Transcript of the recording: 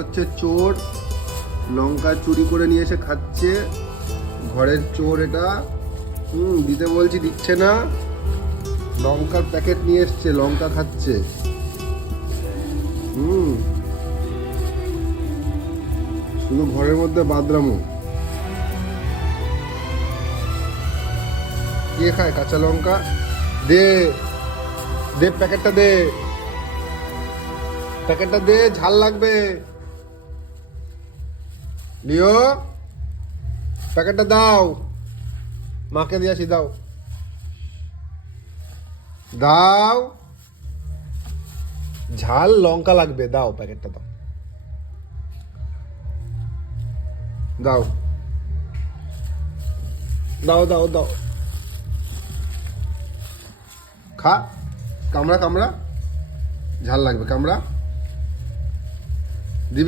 হচ্ছে চোর, লঙ্কা চুরি করে নিয়ে এসে খাচ্ছে, ঘরের চোর এটা। দিতে বলছি দিচ্ছে না, লঙ্কার প্যাকেট নিয়ে এসছে, লঙ্কা খাচ্ছে। শুধু ঘরের মধ্যে বাদরামো। কে খায় কাঁচা লঙ্কা? দে দে, প্যাকেটটা দে, প্যাকেটটা দে, ঝাল লাগবে। লিও, প্যাকেটটা দাও, মাকে দিয়ে আসি, দাও দাও, ঝাল লঙ্কা লাগবে, দাও প্যাকেটটা দাও, দাও দাও দাও দাও, খা, কামড়া কামড়া, ঝাল লাগবে, কামড়া।